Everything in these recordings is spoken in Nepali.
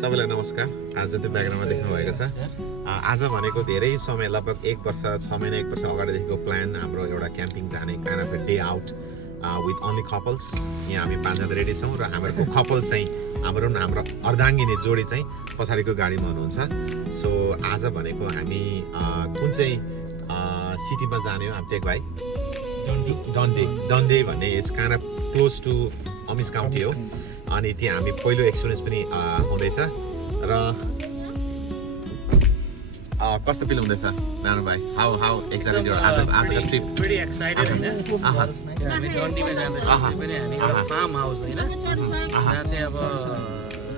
सबैलाई नमस्कार। आज जति ब्याकग्राउन्डमा देख्नुभएको छ आज भनेको धेरै समय लगभग 1 वर्ष 6 महिना 1 वर्ष अगाडिदेखिको प्लान हाम्रो एउटा क्याम्पिङ जाने kind of day out with only couples. यहाँ हामी 5 जना रेडी छौँ र हाम्रो कपल चाहिँ हाम्रो अर्धाङ्गिनी जोडी चाहिँ पछाडिको गाडीमा हुनुहुन्छ। सो आज भनेको हामी कुन चाहिँ सिटीमा जाने हो टेक भाइ? डन्डी भन्ने it's kind of close to अमिस काउन्टी हो। अनि त्यहाँ हामी पहिलो एक्सपिरियन्स पनि हुँदैछ र कस्तो फिल हुँदैछ नानु भाइ? हाउ एक्साइटेड यु आर आजको ट्रिप? pretty excited हैन हामी डन्डीमा जाँदैछौँ। पनि हामी एउटा फार्म हाउस हैन जहाँ चाहिँ अब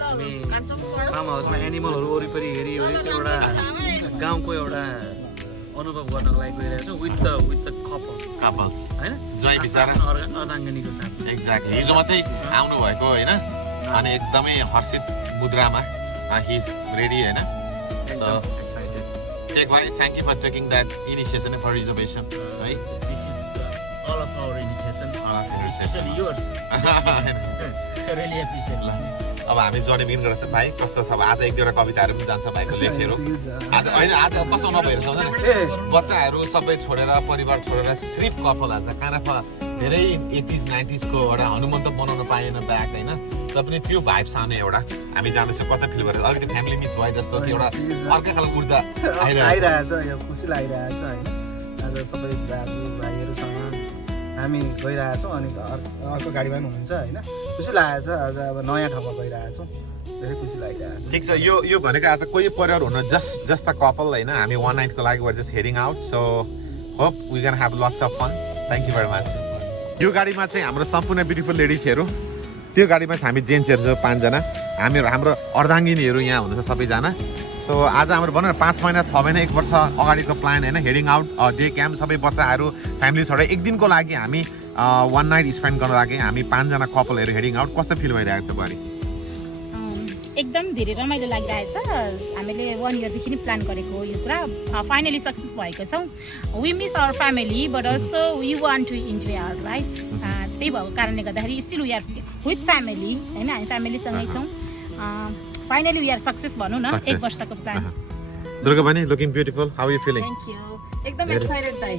हामी फार्म हाउसमा एनिमलहरू वरिपरि हेरिवरि त्यो एउटा गाउँको एउटा अनुभव गर्नको लागि गइरहेको छौँ विथ द कपल्स हैन जय बिचारा अर्धाङ्गिनीको साथ। एक्ज्याक्टली हिजो मात्रै आउनु भएको होइन अनि एकदमै हर्षित मुद्रामा हि इज रेडी हैन। सो टेक भाइ thank you for taking that initiation for reservation है। This is all of our initiation especially yours really appreciate अब हामी जर्नी बिगिन गर्छ भाइ। कस्तो छ आज एक दुईवटा कविताहरू पनि जान्छ भाइको लेखेर आज होइन आज कस्तो नभइरहेछ भने बच्चाहरू सबै छोडेर परिवार छोडेर सिर्फ कपल आज काइन्ड अफ धेरै 80s 90s को एउटा हनुमन्त बनाउन पाएन ब्याक होइन तर पनि त्यो भाइब्स आउने एउटा हामी जाँदैछौँ। कस्तो फिल गरेर अलिकति फ्यामिली मिस भयो जस्तो कि एउटा अर्कै खालको ऊर्जा आइरहेछ यो खुसी लागिरहेछ होइन। आज सबै दाजु भाइहरूसँग हामी गइरहेछौँ अनि अर्को गाडीमा पनि हुनुहुन्छ होइन। खुसी लागेको छ आज अब नयाँ ठाउँमा गइरहेछौँ धेरै खुसी लागिरहेको छ। ठिक छ यो भनेको आज कोही परिवार हुन जस्ट द कपल होइन हामी 1 नाइटको लागि we're just heading out. So hope we can have lots of fun. Thank you very much. यो गाडीमा चाहिँ हाम्रो सम्पूर्ण ब्युटिफुल लेडिजहरू त्यो गाडीमा चाहिँ हामी जेन्ट्सहरू छ 5 जना हाम्रो अर्धाङ्गिनीहरू यहाँ हुनुहुन्छ सबैजना। सो आज हाम्रो भनौँ न 5 महिना 6 महिना 1 वर्ष अगाडिको प्लान होइन हेडिङ आउट डे क्याम्प सबै बच्चाहरू फ्यामिली छोडेर 1 दिनको लागि हामी 1 नाइट स्पेन्ड गर्न लागि हामी 5 जना कपलहरू हेडिङ आउट। कस्तो फिल भइरहेको छ बुहारी? एकदम धेरै रमाइलो लागिरहेछ। हामीले 1 इयरदेखि नै प्लान गरेको यो कुरा फाइनली सक्सेस भएको छौँ। We miss our family but also we want to enjoy our life. त्यही भएको कारणले गर्दाखेरि still we are with family होइन हामी फ्यामिलीसँगै छौँ। फाइनली वी आर सक्सेस भनौँ न 1 वर्षको प्लान। दुर्गा बहिनी looking beautiful how you feeling? Thank you एकदम एक्साइटेड दाइ।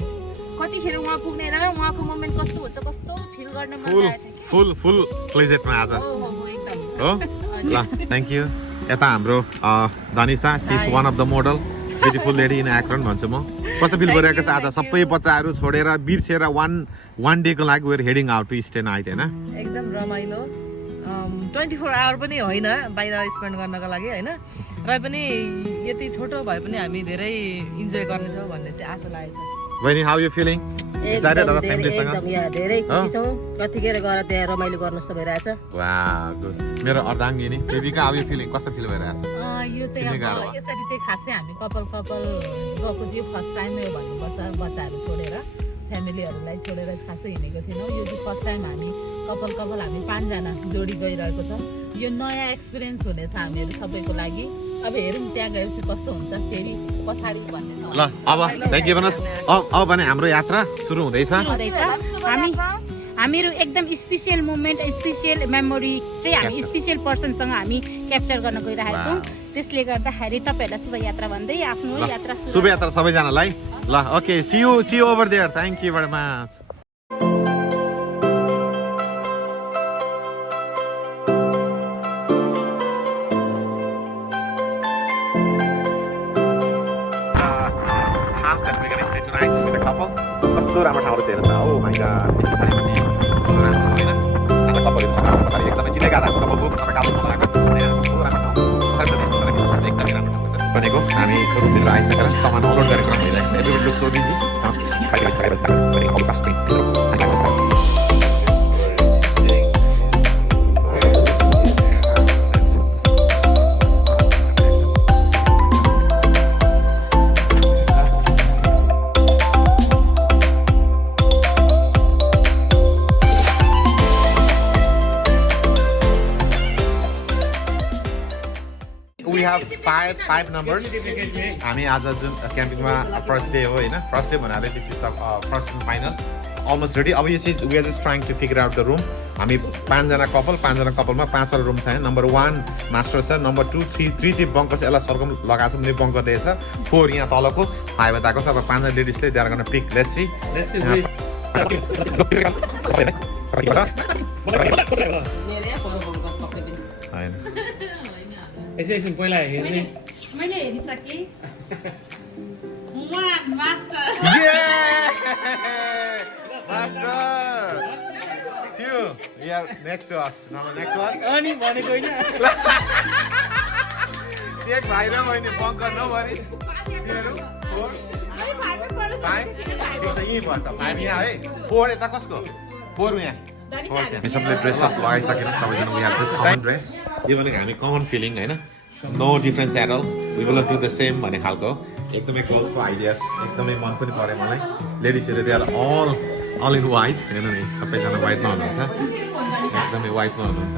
कतिखेर उहाँ पुग्ने र उहाँको मोमेन्ट कस्तो हुन्छ कस्तो फिल गर्न मन लागेको छ कि फुल प्लेजेटमा आज एकदम हो ल थ्याङ्क यू। यता हाम्रो Danisa she is one of the model beautiful lady in Akron भन्छु म। कस्तो फिल गरिरहेको छ आज सबै बच्चाहरू छोडेर बिर्सेर 1 डेको लागि we're heading out to stay night होइन? एकदम रमाइलो 24 आवर पनि होइन बाहिर स्पेन्ड गर्नको लागि होइन र पनि यति छोटो भए पनि हामी धेरै इन्जोय गर्नेछौँ भन्ने चाहिँ आशा लागेको छ। बहिनी how you feeling? Excited of फ्यामिलीसँग? एकदम यहाँ धेरै खुसी छौँ। कतिखेर गएर त्यहाँ रमाइलो गर्नु जस्तो भइरहेछ। वाह गुड। मेरो अर्धाङ्गिनी बेबीका हाउ यु फिलिङ? कस्तो फिल भइरहेछ? यो चाहिँ अब यसरी चाहिँ खासै हामी कपल गएको चाहिँ फर्स्ट टाइम हो भन्नुपर्छ। बच्चाहरू छोडेर फ्यामिलीहरूलाई छोडेर खासै हिँडेको थिएनौँ। यो चाहिँ फर्स्ट टाइम हामी कपल हामी 5 जना जोडी गइरहेको छौँ। यो नयाँ एक्सपिरियन्स हुनेछ हामीहरू सबैको लागि। अब हेरौँ त्यहाँ गएपछि कस्तो हुन्छ फेरि पछाडि भन्ने छ। ल अब थ्याङ्क यू भन्नुहोस्। अब भने हाम्रो यात्रा सुरु हुँदैछ। हामीहरू एकदम स्पेसियल मोमेन्ट स्पेसियल मेमोरी चाहिँ हामी स्पेसियल पर्सनसँग हामी क्याप्चर गर्न गइरहेका छौँ। त्यसले गर्दाखेरि तपाईँहरूलाई शुभयात्रा भन्दै आफ्नो यात्रा शुभयात्रा सबैजनालाई। ल okay see you over there. Thank you very much. कस्तो राम्रो ठाउँहरू छ हेर्नुहोस् न। ओ माइ गॉड पछाडिपट्टि कस्तो राम्रो होइन आज कपलहरूसँग पछाडि एकदमै चिनेका राम्रो कपल सबै कालो लगाएको कस्तो राम्रो ठाउँ पछाडि यस्तो एकदमै राम्रो ठाउँ छ भनेको हामी रुमभित्र आइसकेर सामान अपलोड गरेको भइरहेको छ। Everybody looks so busy. five numbers. हामी आज जुन क्याम्पिङमा फर्स्ट डे हो होइन फर्स्ट डे भन्नाले this is the first and final almost ready. Obviously, we are just trying to figure out the room. हामी 5 जना कपलमा 5 वटा रुम छ यहाँ. Number 1 मास्टर छ, number 2 3 चाहिँ बङ्कर छ. यसलाई सर्कम लगाएको छ भने बङ्कर रहेछ. 4 यहाँ तलको 5 यताको छ. अब 5 जना लेडिजले they are gonna pick. Let's see. एकछिन पहिला हेर्ने मैले हेरिसकेँ. Master Master. Two. We are next to us. Number next to us. अनि भनेको होइन Check भाइ र बहिनी बङ्कर no worries. 0 4 5 यही बस्छ. 5 यहाँ है. 4 यता कसको? 4 यहाँ. हामी सबले ड्रेस अप लगाइसकेर सबैजना we have this common dress. यो भनेको हामी common feeling हैन. No difference at all. We will do the same भन्ने खालको. एकदमै गर्ल्सको आइडियाज एकदमै मन पनि पर्यो मलाई. लेडिजहरु they are all in white. हेर्नु नि सबैजना व्हाइटमा हुनुहुन्छ. एकदमै व्हाइटमा हुनुहुन्छ.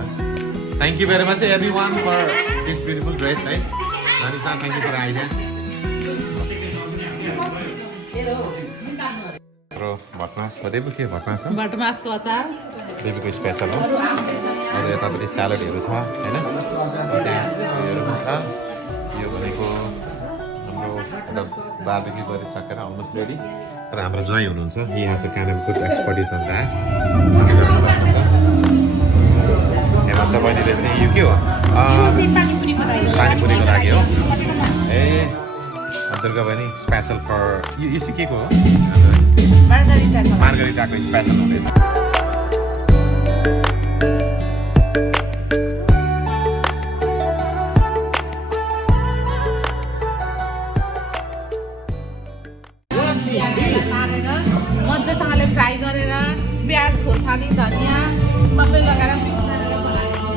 Thank you very much everyone for this beautiful dress है. Nanisa, thank you for the idea. Bro, भटमास देबु के भटमास हो? भटमासको अचार देबुको स्पेशल हो. अरु यतापट्टि स्यालेडहरु छ हैन? योहरु पनि छ. यो भनेको हाम्रो बारबेक्यु गरिसकेर अलमोस्ट रेडी. तर हाम्रो ज्वाइँ हुनुहुन्छ. He has a kind of good expertise on that. Hemant बहिनीले चाहिँ यो के हो? पानीपुरीको लागि हो. ए दुर्गा बहिनी स्पेशल फर यो चाहिँ के को हो? मार्गरिटाको स्पेशल हुँदैछ. मजासँगले फ्राई गरेर प्याज खोर्सानी धनियाँ सबै लगाएर मिक्स गरेर बनाएको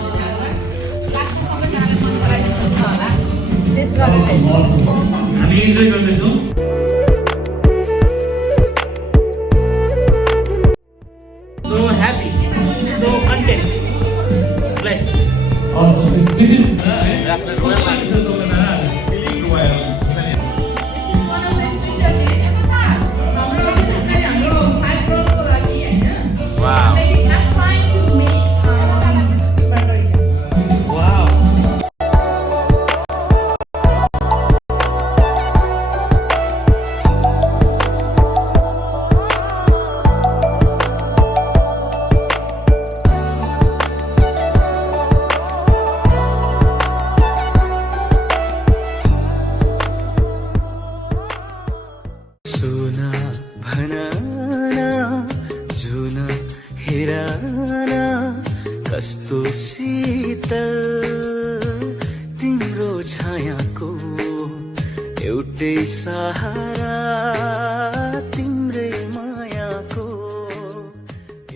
लास्टमा सबैजनाले मन पराइदिनुहुन्छ होला. टेस्ट गरेर हामी इन्जोय गर्दैछौँ. So happy, so content, blessed. This is Wow. सुना भनाना जुन हेराना कस्तो शीतल तिम्रो छायाको एउटै सहारा तिम्रै मायाको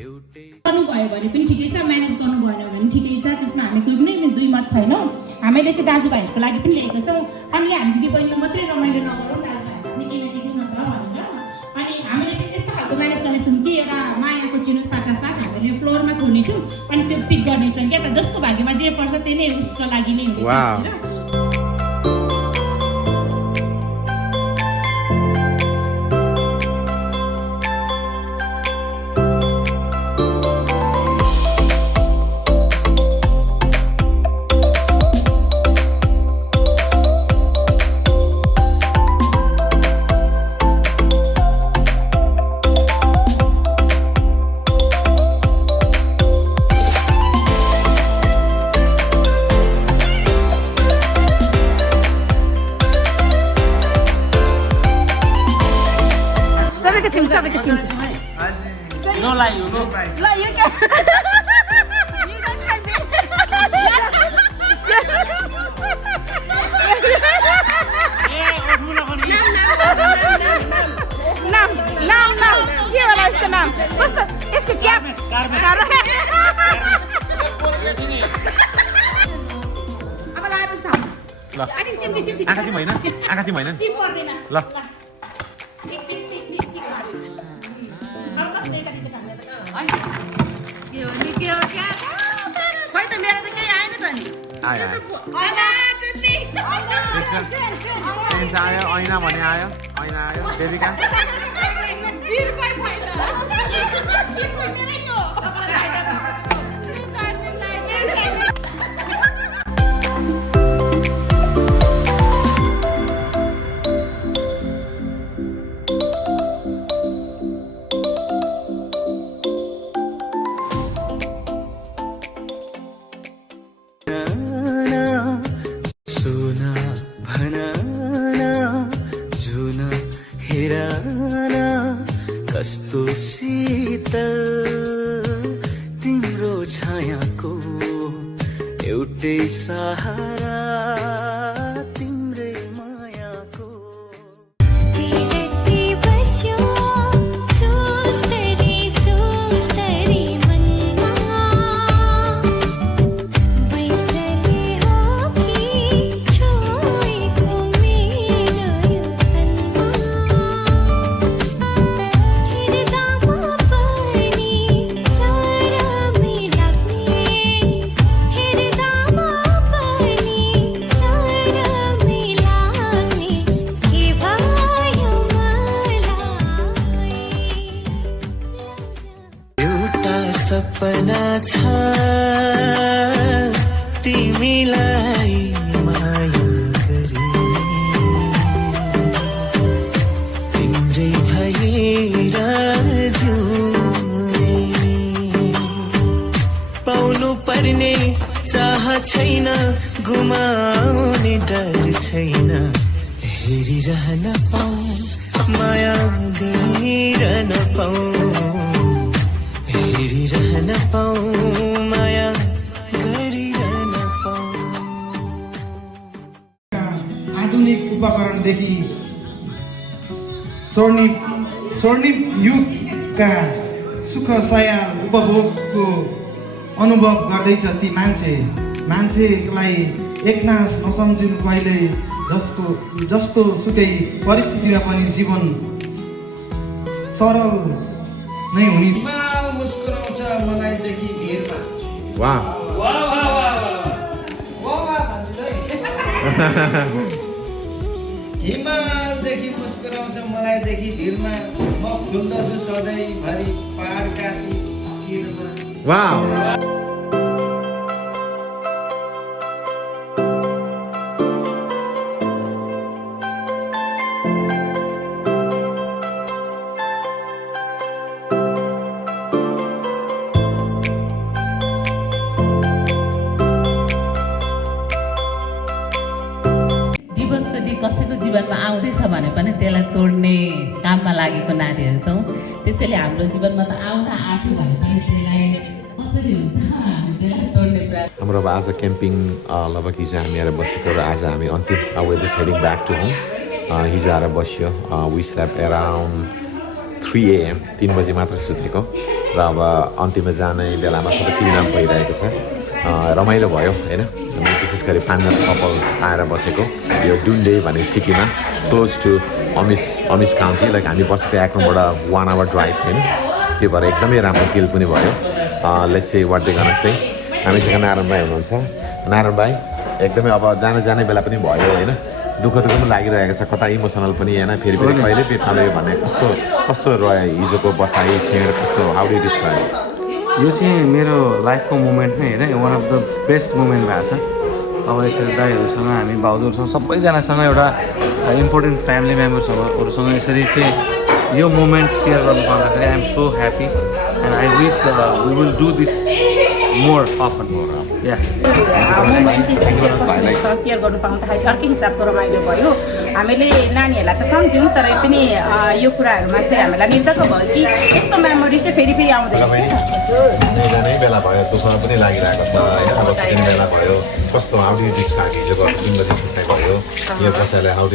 एउटै गर्नुभयो भने पनि ठिकै छ. म्यानेज गर्नु भएन भने ठिकै छ. त्यसमा हामी कोही पनि 2 मत छैनौँ. हामीले चाहिँ दाजुभाइहरूको लागि पनि ल्याएको छौँ. अनि हामी दिदी बहिनीले मात्रै रमाइलो नगरौँ, दाजुभाइहरू पनि केही न केही न त भनेर. अनि हामीले चाहिँ त्यस्तो खालको म्यानेज गर्नेछौँ कि एउटा मायाको चिनो साटासाट हामीले फ्लोरमा छोड्नेछौँ अनि त्यो पिक गर्नेछौँ क्या त. जसको भाग्यमा जे पर्छ त्यही नै उसको लागि नै हुनेछ भनेर. सबैको चिन्छ. No lie, no price. ल यो के नाम के होला यसको नाम? कस्तो यसको क्याप अब लाएपछि थाहा. ल आँखा चाहिँ होइन नि. चिम पर्दैन. ल खै त मेरो त केही आएन त नि. आयो सेन्स आयो. ऐना भने आयो. ऐना आयो. देविका सुना भनाना जुन हेराना कस्तो शीतल तिम्रो छायाको एउटै सहारा तिम्रै मायाको सपना छ तिमीलाई माया गरी तिम्रै भएर जिउने पाउनु पर्ने चाह छैन गुमाउने डर छैन हेरिरहन पाऊ माया गरिरहन पाऊ हेरिरहन पाऊ माया गरिरहन पाऊ आधुनिक उपकरणदेखि स्वर्णिम युगका सुख सयाल उपभोगको अनुभव गर्दैछ ती मान्छेलाई एकनास नसम्झिनु कहिले जस्तो सुकै परिस्थितिमा पनि जीवन सरल नै हुने मुस्कुराउँछ मलाइदेखि भिरमा हिमालदेखि मुस्कुराउँछ मलाइदेखि भिरमा म घुम्दछु सधैँभरि पहाडकाटी शिरमा कसैको जीवनमा आउँदैछ भने पनि त्यसलाई तोड्ने काममा लागेको नारीहरू छौँ। त्यसैले हाम्रो जीवनमा त आउन आँट्यो भने पनि त्यसलाई कसरी हुन्छ हामी त्यसलाई तोड्ने प्रयास। हाम्रो अब आज क्याम्पिङ लगभग हिजो हामी आएर बसेको र आज हामी अन्तिम we just heading back to home. हिजो आएर बस्यो वी स्ल्याप एराउन्ड 3 AM 3 बजी मात्र सुतेको र अब अन्तिममा जाने बेलामा सबै क्लिनअप भइरहेको छ। रमाइलो भयो होइन। हामी विशेष गरी 5 जना कपल आएर बसेको यो डुन्डे भन्ने सिटीमा क्लोज टु अमिस काउन्टी। लाइक हामी बसेको एक्रोमबाट 1 hour ड्राइभ होइन। त्यो भएर एकदमै राम्रो फिल पनि भयो। लेट्स से वाट दे गना से हामीसँग नारायण भाइ हुनुहुन्छ। नारायण भाइ एकदमै अब जाने बेला पनि भयो होइन। दुःख पनि लागिरहेको छ कता इमोसनल पनि होइन। फेरि कहिले पेट नलयो भने कस्तो रह्यो हिजोको बसाइ छेड कस्तो हाउ डु डिस्क्राइब? यो चाहिँ मेरो लाइफको मोमेन्ट नै होइन one of the best moment भएको छ। अब यसरी दाइहरूसँग हामी भाउजूहरूसँग सबैजनासँग एउटा इम्पोर्टेन्ट फ्यामिली मेम्बर्सहरूसँग यसरी चाहिँ यो मोमेन्ट सेयर गर्नु पाउँदाखेरि I am so happy and I wish we will do this more often या सेयर गर्नु पाउँदाखेरि अर्कै हिसाबको रमाइलो भयो। हामीले नानीहरूलाई त सम्झ्यौँ तर पनि यो कुराहरूमा चाहिँ हामीलाई निर्धक्क भयो कि यस्तो मेमोरी चाहिँ फेरि आउँदैन। नै बेला भयो दुःख पनि लागिरहेको छ होइन। अब छुट्ने बेला भयो कस्तो हाउ डु डिस्क्राइब हिजोको 3 बजी छुट्ने भयो यो कसैलाई how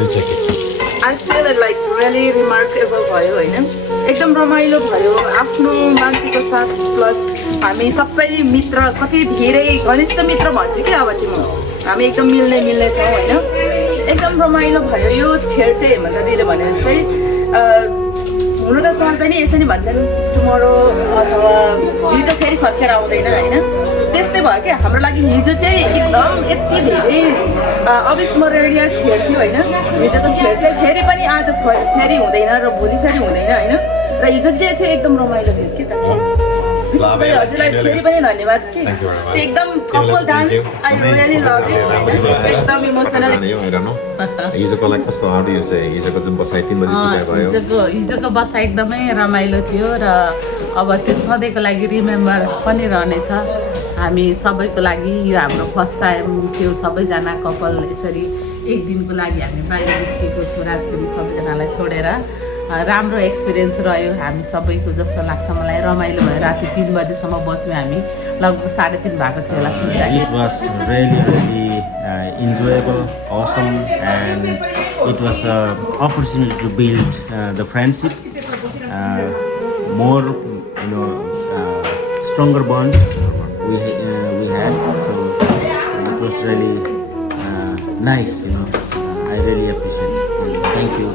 do check it? I feel like really remarkable भयो होइन। एकदम रमाइलो भयो आफ्नो मान्छेको साथ प्लस हामी सबै मित्र कति धेरै घनिष्ठ मित्र भन्छु कि अब चाहिँ म हामी एकदम मिल्ने छौँ होइन। एकदम रमाइलो भयो यो छेड चाहिँ हेमन्त दिदीले भने जस्तै हुनु त सक्दैन यसरी भन्छन् टुमोरो अथवा हिजो फेरि फर्केर आउँदैन होइन। त्यस्तै भयो क्या हाम्रो लागि हिजो चाहिँ एकदम यति धेरै अविस्मरणीय छेड थियो होइन हिजोको छेड चाहिँ फेरि पनि आज फेरि हुँदैन र भोलि फेरि हुँदैन होइन र हिजो जे थियो एकदम रमाइलो थियो के त विशेष गरी हजुरलाई फेरि पनि धन्यवाद कि त्यो एकदम couple dance I really love it एकदम इमोसनल हिजोको लागि कस्तो हिजोको जुन बसाइ 3 बजे सुताइ भयो हिजोको बसाइ एकदमै रमाइलो थियो र अब त्यो सधैँको लागि रिमेम्बर पनि रहनेछ हामी सबैको लागि यो हाम्रो फर्स्ट टाइम थियो सबैजना कपाल यसरी एक दिनको लागि हामी बाहिर निस्केको छोराछोरी सबैजनालाई छोडेर राम्रो एक्सपिरियन्स रह्यो हामी सबैको जस्तो लाग्छ मलाई रमाइलो भयो राति 3 बजेसम्म बस्यौँ हामी लगभग 3:30 भएको थियो होला सुत्दा It was really enjoyable, awesome, and it was an opportunity to build the friendship, more, stronger bond we had. So it was really nice, I really appreciate it. Thank you.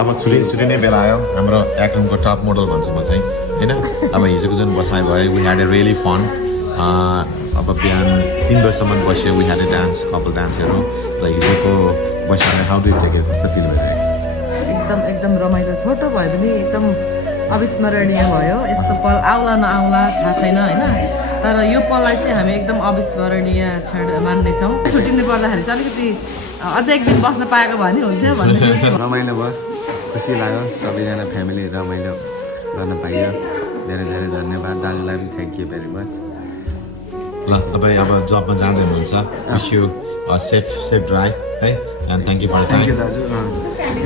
अब छुट्टिने बेला आयो हाम्रो एक्रोमको टप मोडल भन्छु म चाहिँ होइन अब हिजोको जुन बसाइ भयो we had a really fun अब बिहान 3 बजीसम्म बस्यो we had a dance couple डान्सहरू र हिजोको बसाइमा हाउ डु टेक इट कस्तो फिल भइरहेको छ एकदम रमाइलो छोटो भयो भने एकदम अविस्मरणीय भयो यस्तो पल आउला नआउला थाहा छैन होइन तर यो पललाई चाहिँ हामी एकदम अविस्मरणीय क्षण मान्नेछौँ छुट्टिनु पर्दाखेरि चाहिँ अलिकति अझ एक दिन बस्न पाएको भए नि हुन्थ्यो भन्ने रमाइलो भयो खुसी लाग्यो सबैजना फ्यामिली रमाइलो गर्न पाइयो धेरै धेरै धन्यवाद दाजुलाई पनि थ्याङ्क यू भेरी मच ल तपाईँ अब जबमा जाँदै हुनुहुन्छ विश यू सेफ ड्राइभ है and thank you for thank you time दाजु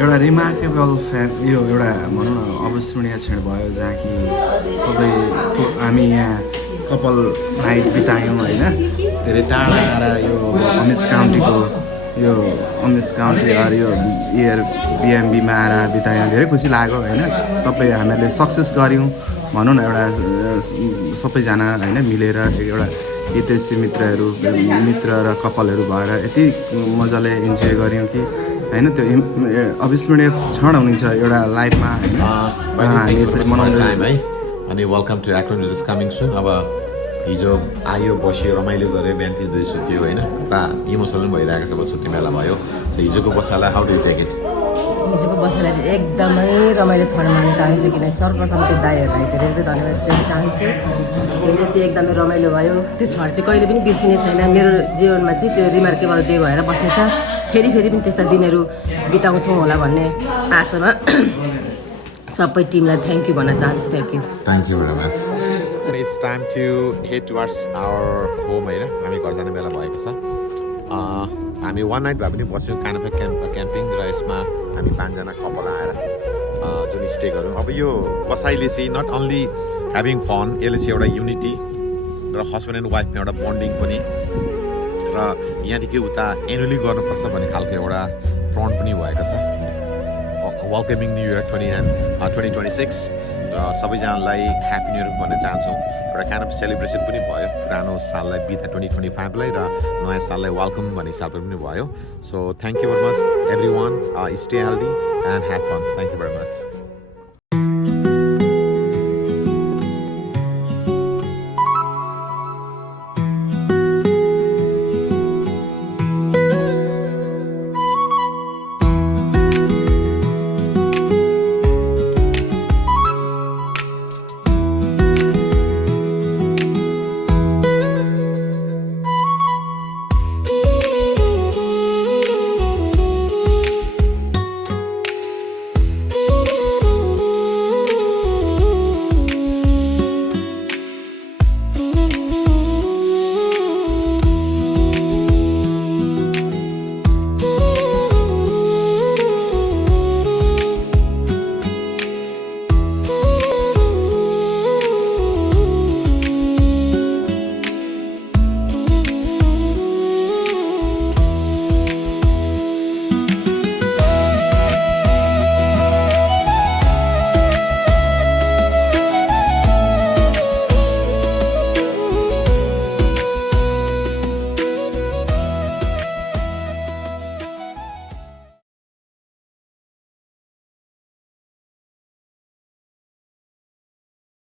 एउटा रिमार्केबल यो एउटा भनौँ न अविस्मरणीय क्षण भयो जहाँ कि सबै हामी यहाँ कपाल नाइट बितायौँ होइन धेरै टाढा आएर यो अमिस काउन्टीको यो अमिस काउन्टी यो बिएमबीमा आएर बितायौँ धेरै खुसी लाग्यो होइन सबै हामीहरूले सक्सेस गऱ्यौँ भनौँ न एउटा सबैजना होइन मिलेर एउटा विदेशी मित्र र कपालहरू भएर यति मजाले इन्जोय गऱ्यौँ कि होइन त्यो अविस्मरणीय क्षण हुनेछ एउटा लाइफमा होइन हामी यसरी मनाउँदै है अनि welcome to Akron is coming soon अब हिजो आयो बस्यो रमाइलो गऱ्यो बिहान 3 बजी सुत्यो होइन कता इमोसनल पनि भइरहेको छ अब छुट्टी बेला भयो सो हिजोको बसाइलाई हाउ डु टेक इट हिजोको बसाइलाई चाहिँ एकदमै रमाइलो क्षण मान्न चाहन्छु किनभने सर्वप्रथम त्यो दाइहरूलाई धेरै धेरै धन्यवाद दिन चाहन्छु त्यसले चाहिँ एकदमै रमाइलो भयो त्यो क्षण चाहिँ कहिले पनि बिर्सिने छैन मेरो जीवनमा चाहिँ त्यो रिमार्केबल डे भएर बस्नेछ फेरि पनि त्यस्ता दिनहरू बिताउँछौँ होला भन्ने आशामा सबै टिमलाई थ्याङ्क यू भन्न चाहन्छु thank you very much it's time to head towards our home होइन हामी घर जाने बेला भएको छ हामी 1 नाइट भए पनि बस्यौँ काइन्ड अफ क्याम्पिङ र यसमा हामी 5 जना कपल आएर जुन स्टे गऱ्यौँ अब यो बसाइले चाहिँ नट ओन्ली ह्याभिङ फन यसले चाहिँ एउटा युनिटी र हस्बेन्ड एन्ड वाइफमा एउटा बन्डिङ पनि र यहाँदेखि उता एनुअली गर्नुपर्छ भन्ने खालको एउटा प्रण पनि भएको छ वेलकमिङ न्यु इयर 2026 सबैजनालाई ह्याप्पी न्यु इयर भन्न चाहन्छौँ एउटा काइन्ड अफ सेलिब्रेसन पनि भयो पुरानो साललाई बिता 2025लाई र नयाँ साललाई वेलकम भन्ने हिसाबले पनि भयो so thank you very much everyone stay healthy and have fun thank you very much